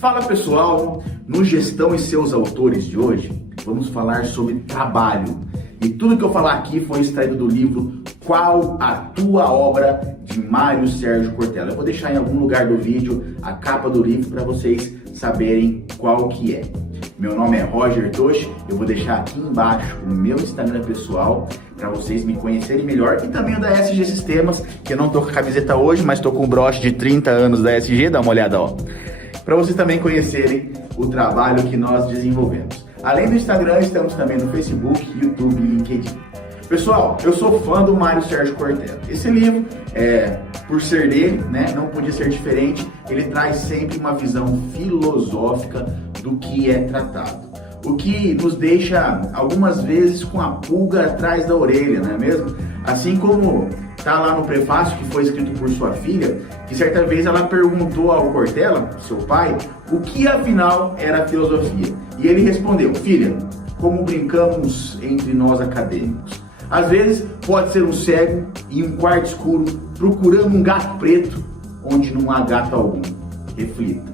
Fala pessoal, no Gestão e seus autores de hoje, vamos falar sobre trabalho. E tudo que eu falar aqui foi extraído do livro Qual a Tua Obra, de Mário Sérgio Cortella. Eu vou deixar em algum lugar do vídeo a capa do livro para vocês saberem qual que é. Meu nome é Roger Toshi, eu vou deixar aqui embaixo o meu Instagram pessoal para vocês me conhecerem melhor e também o da SG Sistemas, que eu não tô com a camiseta hoje, mas tô com o broche de 30 anos da SG, dá uma olhada, ó. Para vocês também conhecerem o trabalho que nós desenvolvemos. Além do Instagram, estamos também no Facebook, YouTube e LinkedIn. Pessoal, eu sou fã do Mário Sérgio Cortella. Esse livro, por ser dele, né, não podia ser diferente, ele traz sempre uma visão filosófica do que é tratado. O que nos deixa, algumas vezes, com a pulga atrás da orelha, não é mesmo? Assim como está lá no prefácio, que foi escrito por sua filha, que certa vez ela perguntou ao Cortella, seu pai, o que afinal era a filosofia. E ele respondeu: filha, como brincamos entre nós acadêmicos. Às vezes pode ser um cego em um quarto escuro procurando um gato preto onde não há gato algum. Reflita.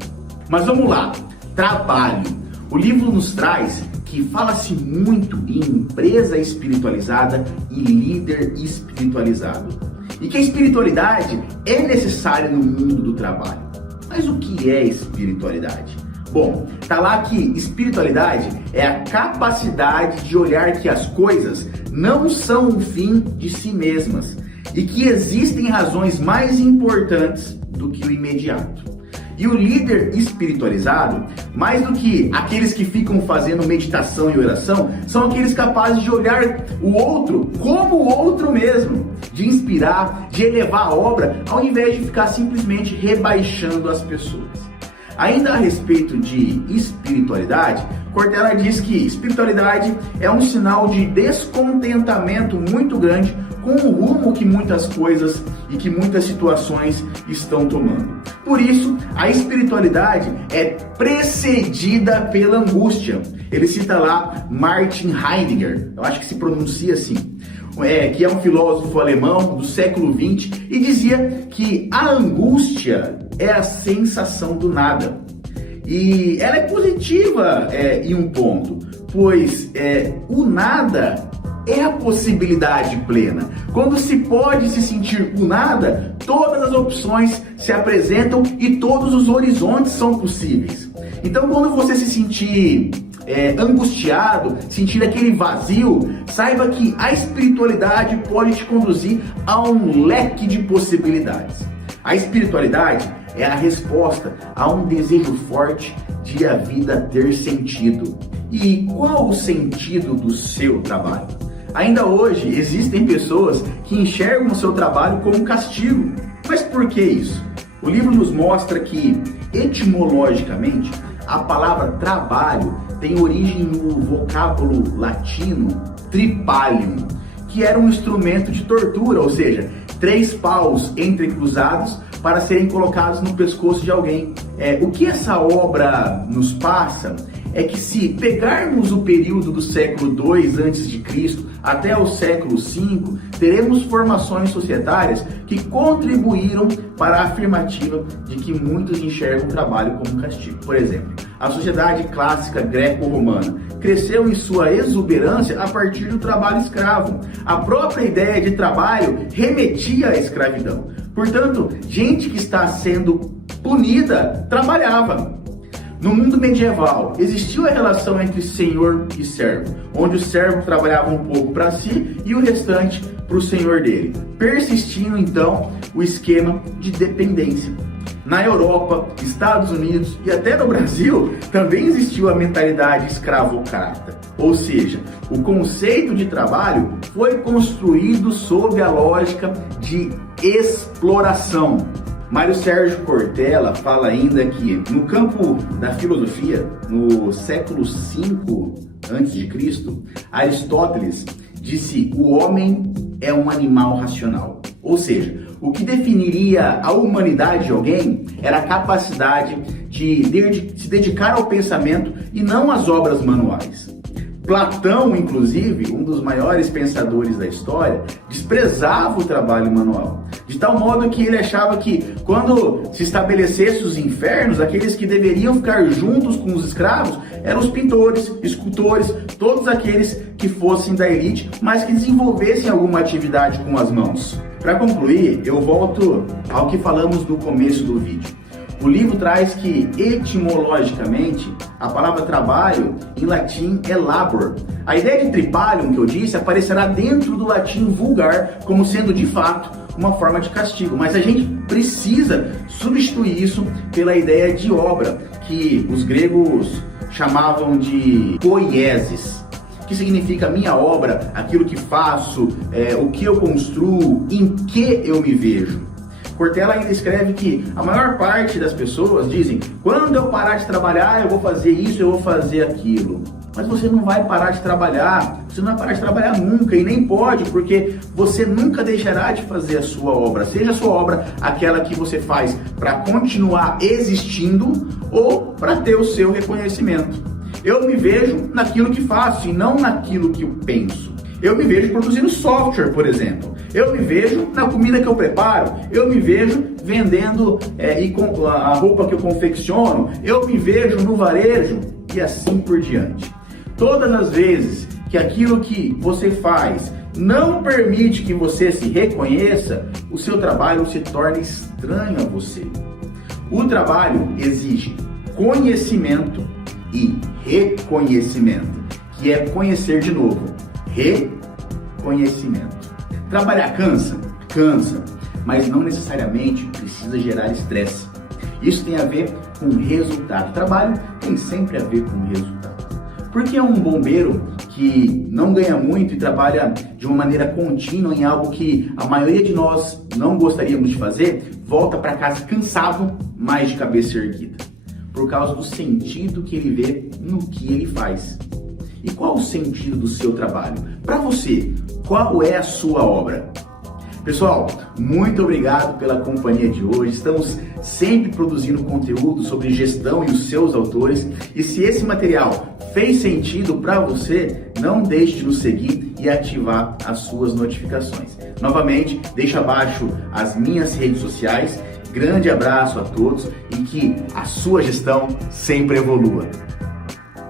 Mas vamos lá, trabalho. O livro nos traz que fala-se muito em empresa espiritualizada e líder espiritualizado. E que a espiritualidade é necessária no mundo do trabalho. Mas o que é espiritualidade? Bom, tá lá que espiritualidade é a capacidade de olhar que as coisas não são o fim de si mesmas e que existem razões mais importantes do que o imediato. E o líder espiritualizado, mais do que aqueles que ficam fazendo meditação e oração, são aqueles capazes de olhar o outro como o outro mesmo, de inspirar, de elevar a obra, ao invés de ficar simplesmente rebaixando as pessoas. Ainda a respeito de espiritualidade, Cortella diz que espiritualidade é um sinal de descontentamento muito grande com o rumo que muitas coisas e que muitas situações estão tomando. Por isso, a espiritualidade é precedida pela angústia. Ele cita lá Martin Heidegger, eu acho que se pronuncia assim, que é um filósofo alemão do século XX, e dizia que a angústia é a sensação do nada. E ela é positiva em um ponto, pois o nada é a possibilidade plena. Quando se pode se sentir o nada, todas as opções se apresentam e todos os horizontes são possíveis. Então, quando você se sentir angustiado, sentir aquele vazio, saiba que a espiritualidade pode te conduzir a um leque de possibilidades. A espiritualidade é a resposta a um desejo forte de a vida ter sentido. E qual o sentido do seu trabalho? Ainda hoje existem pessoas que enxergam o seu trabalho como um castigo. Mas por que isso? O livro nos mostra que, etimologicamente, a palavra trabalho tem origem no vocábulo latino tripalium, que era um instrumento de tortura, ou seja, 3 paus entrecruzados para serem colocados no pescoço de alguém. O que essa obra nos passa é que, se pegarmos o período do século II a.C. até o século V, teremos formações societárias que contribuíram para a afirmativa de que muitos enxergam o trabalho como um castigo. Por exemplo, a sociedade clássica greco-romana cresceu em sua exuberância a partir do trabalho escravo. A própria ideia de trabalho remetia à escravidão. Portanto, gente que está sendo punida trabalhava. No mundo medieval, existiu a relação entre senhor e servo, onde o servo trabalhava um pouco para si e o restante para o senhor dele, persistindo então o esquema de dependência. Na Europa, Estados Unidos e até no Brasil, também existiu a mentalidade escravocrata, ou seja, o conceito de trabalho foi construído sob a lógica de exploração. Mário Sérgio Cortella fala ainda que, no campo da filosofia, no século V a.C., Aristóteles disse: o homem é um animal racional. Ou seja, o que definiria a humanidade de alguém era a capacidade de se dedicar ao pensamento e não às obras manuais. Platão, inclusive, um dos maiores pensadores da história, desprezava o trabalho manual. De tal modo que ele achava que quando se estabelecesse os infernos, aqueles que deveriam ficar juntos com os escravos eram os pintores, escultores, todos aqueles que fossem da elite, mas que desenvolvessem alguma atividade com as mãos. Para concluir, eu volto ao que falamos no começo do vídeo. O livro traz que, etimologicamente, a palavra trabalho em latim é labor. A ideia de tripalium, que eu disse, aparecerá dentro do latim vulgar, como sendo de fato uma forma de castigo. Mas a gente precisa substituir isso pela ideia de obra, que os gregos chamavam de poiesis, que significa minha obra, aquilo que faço, o que eu construo, em que eu me vejo. Cortella ainda escreve que a maior parte das pessoas dizem: quando eu parar de trabalhar, eu vou fazer isso, eu vou fazer aquilo. Mas você não vai parar de trabalhar, você não vai parar de trabalhar nunca, e nem pode, porque você nunca deixará de fazer a sua obra. Seja a sua obra aquela que você faz para continuar existindo ou para ter o seu reconhecimento. Eu me vejo naquilo que faço e não naquilo que eu penso. Eu me vejo produzindo software, por exemplo. Eu me vejo na comida que eu preparo. Eu me vejo vendendo a roupa que eu confecciono. Eu me vejo no varejo e assim por diante. Todas as vezes que aquilo que você faz não permite que você se reconheça, o seu trabalho se torna estranho a você. O trabalho exige conhecimento e reconhecimento, que é conhecer de novo. Reconhecimento. Trabalhar cansa? Cansa, mas não necessariamente precisa gerar estresse. Isso tem a ver com resultado. Trabalho tem sempre a ver com resultado. Porque um bombeiro que não ganha muito e trabalha de uma maneira contínua em algo que a maioria de nós não gostaríamos de fazer, volta para casa cansado, mas de cabeça erguida, por causa do sentido que ele vê no que ele faz. E qual o sentido do seu trabalho? Para você, qual é a sua obra? Pessoal, muito obrigado pela companhia de hoje. Estamos sempre produzindo conteúdo sobre gestão e os seus autores. E se esse material fez sentido para você, não deixe de nos seguir e ativar as suas notificações. Novamente, deixo abaixo as minhas redes sociais. Grande abraço a todos e que a sua gestão sempre evolua.